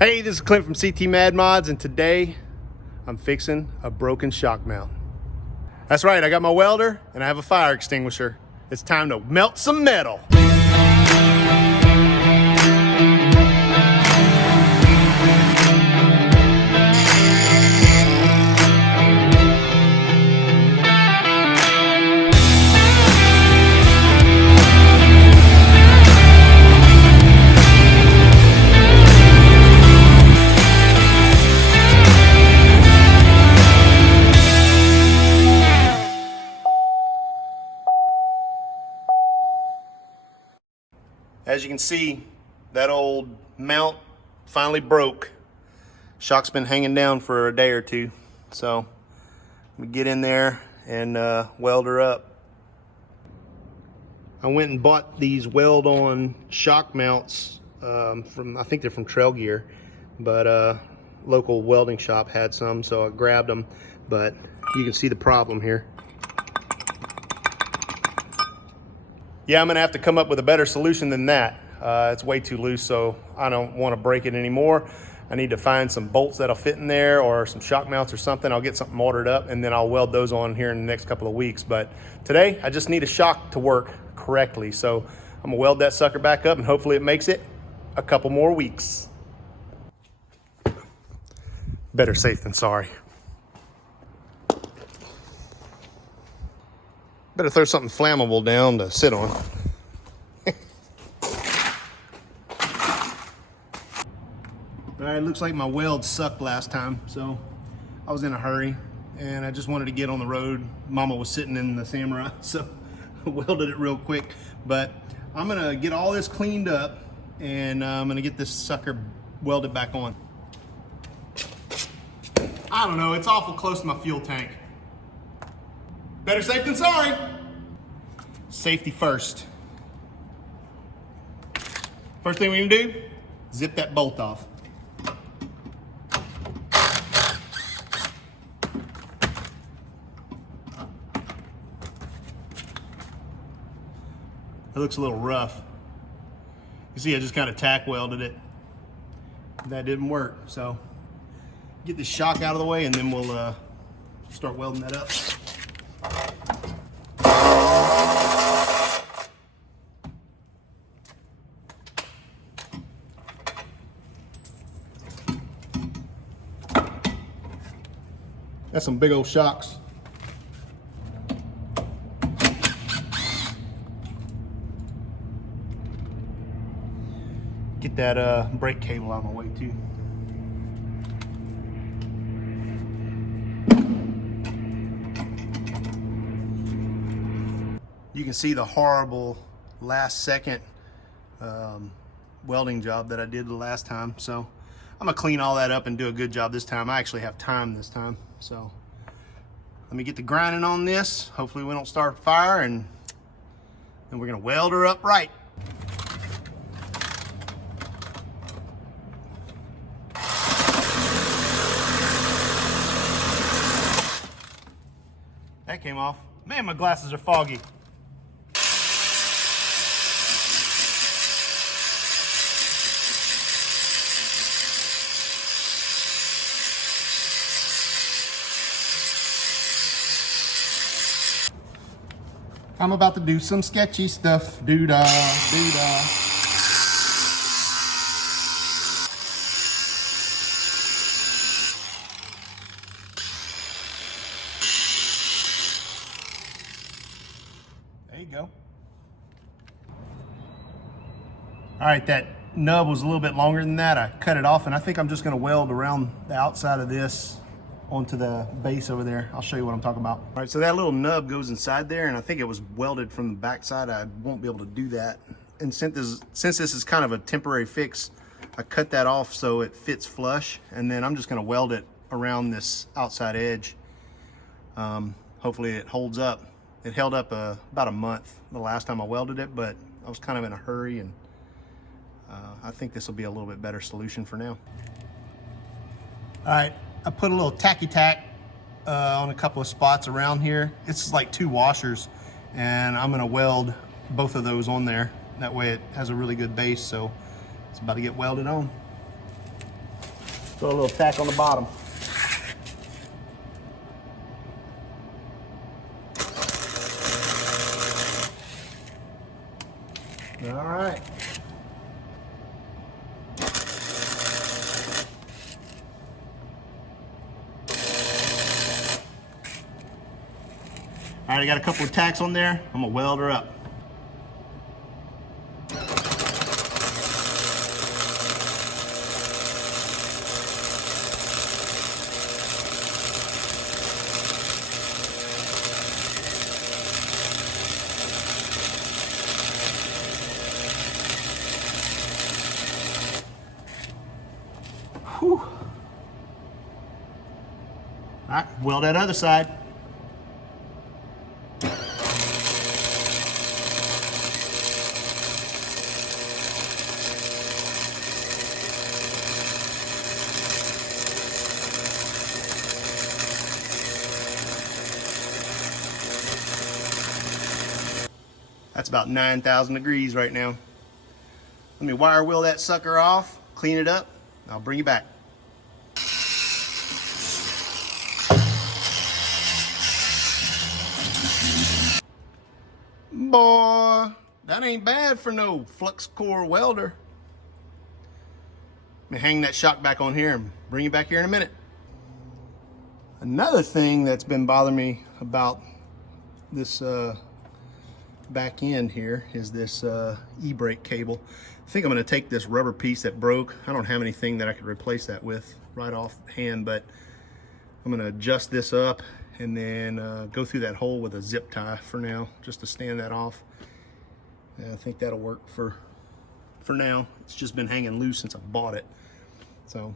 Hey, this is Clint from CT Mad Mods, and today I'm fixing a broken shock mount. That's right, I got my welder and I have a fire extinguisher. It's time to melt some metal. As you can see, that old mount finally broke. Shock's been hanging down for a day or two. So we get in there and weld her up. I went and bought these weld-on shock mounts I think they're from Trail Gear, but local welding shop had some, so I grabbed them. But you can see the problem here. Yeah, I'm gonna have to come up with a better solution than that. It's way too loose, so I don't want to break it anymore. I need to find some bolts that'll fit in there, or some shock mounts or something. I'll get something mortared up and then I'll weld those on here in the next couple of weeks. But today, I just need a shock to work correctly. So I'm gonna weld that sucker back up and hopefully it makes it a couple more weeks. Better safe than sorry. Better throw something flammable down to sit on. All right, looks like my weld sucked last time, so I was in a hurry and I just wanted to get on the road. Mama was sitting in the Samurai, so I welded it real quick. But I'm gonna get all this cleaned up and I'm gonna get this sucker welded back on. I don't know, it's awful close to my fuel tank. Better safe than sorry. Safety first. First thing we can do, zip that bolt off. It looks a little rough. You see, I just kind of tack welded it. That didn't work, so get the shock out of the way and then we'll start welding that up. That's some big old shocks. Get that brake cable out of the way too. You can see the horrible last second welding job that I did the last time. So I'm gonna clean all that up and do a good job this time. I actually have time this time. So let me get the grinding on this. Hopefully we don't start a fire, and then we're gonna weld her up right. That came off. Man, my glasses are foggy. I'm about to do some sketchy stuff. Doo-dah, doo-dah. There you go. All right, that nub was a little bit longer than that. I cut it off, and I think I'm just gonna weld around the outside of this onto the base over there. I'll show you what I'm talking about. All right, so that little nub goes inside there, and I think it was welded from the backside. I won't be able to do that. And since this is kind of a temporary fix, I cut that off so it fits flush, and then I'm just gonna weld it around this outside edge. Hopefully it holds up. It held up about a month the last time I welded it, but I was kind of in a hurry, and I think this will be a little bit better solution for now. All right, I put a little tacky tack on a couple of spots around here. It's like 2 washers, and I'm gonna weld both of those on there. That way it has a really good base, so it's about to get welded on. Throw a little tack on the bottom. All right. All right, I got a couple of tacks on there. I'm gonna weld her up. Whew. All right, weld that other side. That's about 9,000 degrees right now. Let me wire wheel that sucker off, clean it up, and I'll bring you back. Boy, that ain't bad for no flux core welder. Let me hang that shock back on here and bring you back here in a minute. Another thing that's been bothering me about this back end here is this e-brake cable. I think I'm going to take this rubber piece that broke. I don't have anything that I could replace that with right off hand, but I'm going to adjust this up and then go through that hole with a zip tie for now, just to stand that off. And I think that'll work for now. It's just been hanging loose since I bought it. So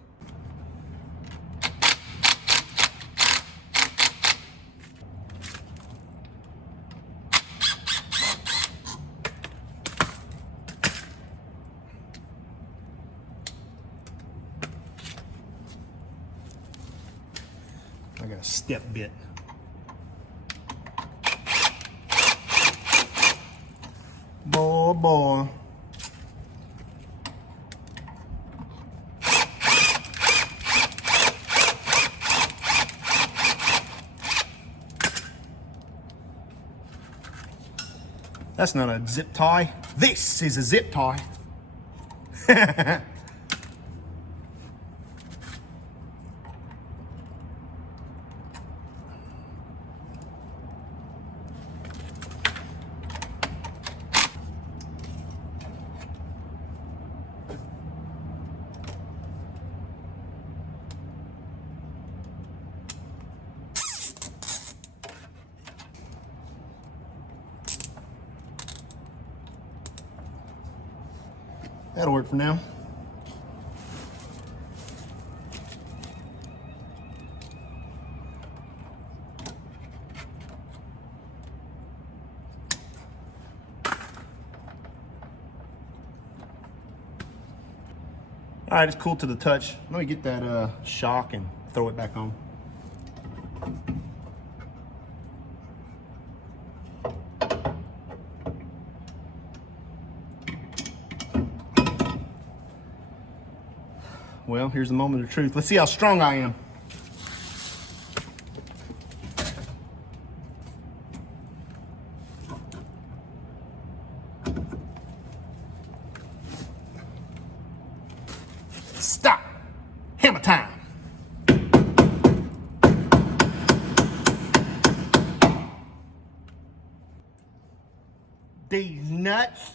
I got a step bit. Boy. That's not a zip tie. This is a zip tie. That'll work for now. All right, it's cool to the touch. Let me get that shock and throw it back on. Well, here's the moment of truth. Let's see how strong I am. Stop. Hammer time. These nuts.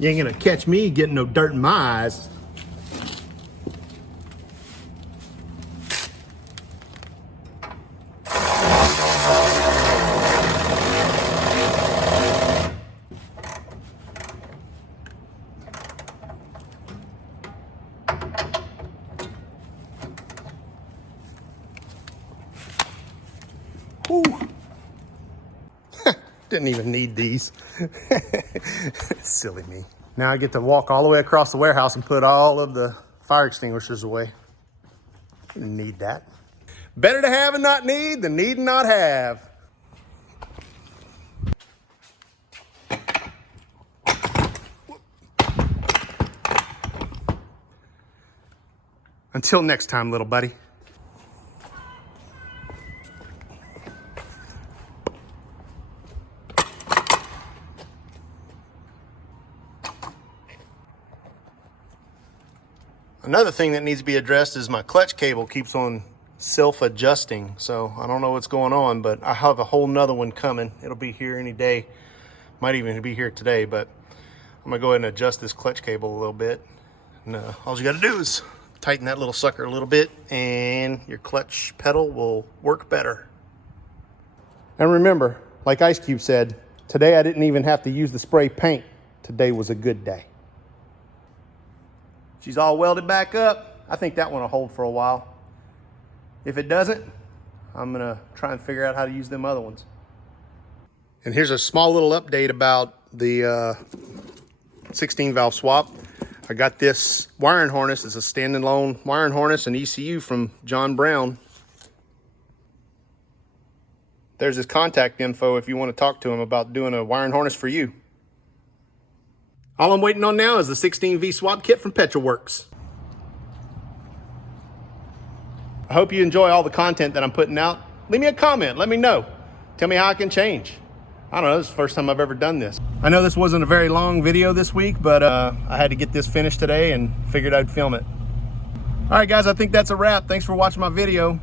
You ain't gonna catch me getting no dirt in my eyes. Whew. Didn't even need these. Silly me. Now I get to walk all the way across the warehouse and put all of the fire extinguishers away. Didn't need that. Better to have and not need than need and not have. Until next time, little buddy. Another thing that needs to be addressed is my clutch cable keeps on self-adjusting. So I don't know what's going on, but I have a whole nother one coming. It'll be here any day. Might even be here today, but I'm gonna go ahead and adjust this clutch cable a little bit. And all you gotta do is tighten that little sucker a little bit and your clutch pedal will work better. And remember, like Ice Cube said, today I didn't even have to use the spray paint. Today was a good day. She's all welded back up. I think that one will hold for a while. If it doesn't, I'm gonna try and figure out how to use them other ones. And here's a small little update about the 16 valve swap. I got this wiring harness. It's a standalone wiring harness and ECU from John Brown. There's his contact info if you want to talk to him about doing a wiring harness for you. All I'm waiting on now is the 16V swap kit from Petrolworks. I hope you enjoy all the content that I'm putting out. Leave me a comment, let me know. Tell me how I can change. I don't know, this is the first time I've ever done this. I know this wasn't a very long video this week, but I had to get this finished today and figured I'd film it. All right guys, I think that's a wrap. Thanks for watching my video.